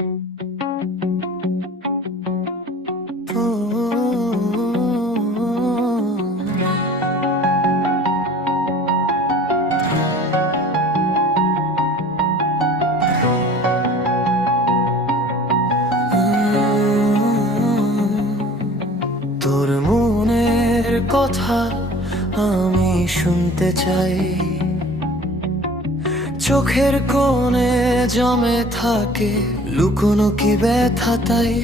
তোর মনের কথা আমি শুনতে চাই, চোখের কোণে জমে থাকে লুকোনো কি ব্যথা তাই।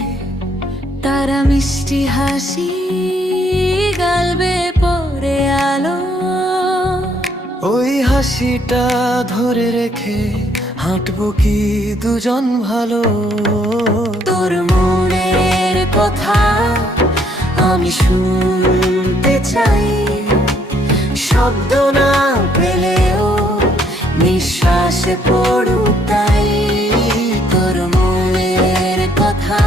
তারা মিষ্টি হাসি গালবে পরে আলো, ওই হাসিটা ধরে রেখে হাঁটবো কি দুজন ভালো। তোর মনের কথা আমি শুনতে চাই, শব্দ না পেলেও নিঃশ্বাসে পড়ুক তাই। তোর মনের কথা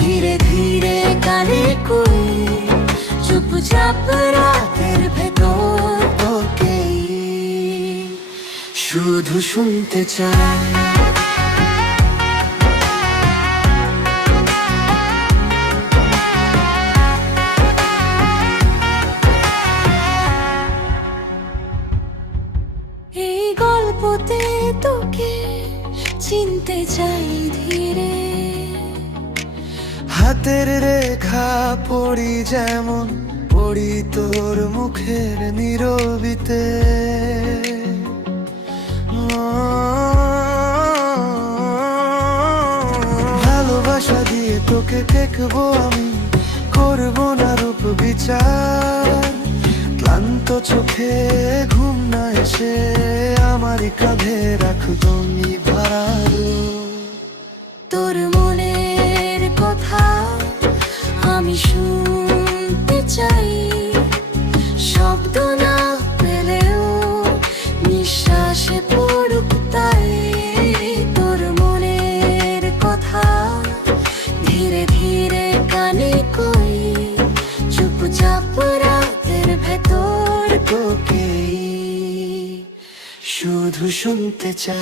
ধীরে ধীরে কানে কই, চুপচাপ রাতের ভেতর তোকেই শুধু শুনতে চাই। এই গল্পতে তোকে চিনতে চাই ধীরে, হাতের রেখা পড়ি যেমন পড়ি তোর মুখের নীরবিতে। ভালোবাসা দিয়ে তোকে দেখবো আমি, করবো না রূপ বিচার। ক্লান্ত চোখে ঘুম না এসে আমারই কাঁধে রাখবো আমি ভালো। তোর মনের কথা আমি শুনতে চাই, শব্দ না পেলেও নিঃশ্বাসে পড়ুক তাই। তোর মনের কথা ধীরে ধীরে কানে কই, চুপচাপ রাতের ভেতর তোকেই শুধু শুনতে চাই।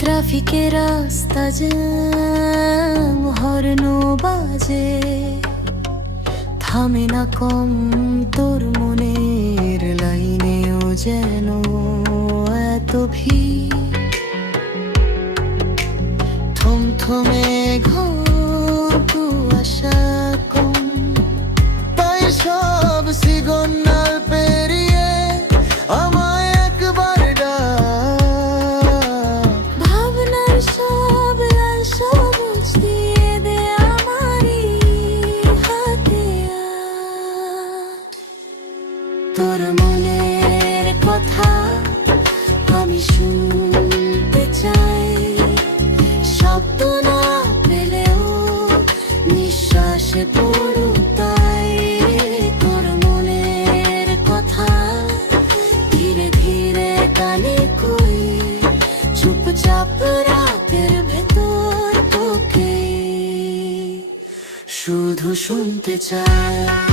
ট্রাফিকের রাস্তা জ্যাম, হর্ন বাজে থামে না কম। তোর মনের লাইনেও যেন এত ভিড়, থমথমে ঘোর কুয়াশা কম, তাই সব সিগন্যাল পেরিয়ে আমায় একবার ডাক। ভাবনার সব লাল সবুজ দিয়ে দে আমারই হাতে আজ। তোর মনের কথা আমি শুনতে চাই, শব্দ না পেলেও নিঃশ্বাসে পড়ুক তাই। তোর মনের কথা ধীরে ধীরে কানে কই, চুপচাপ রাতের ভেতর তোকে শুধু শুনতে চাই।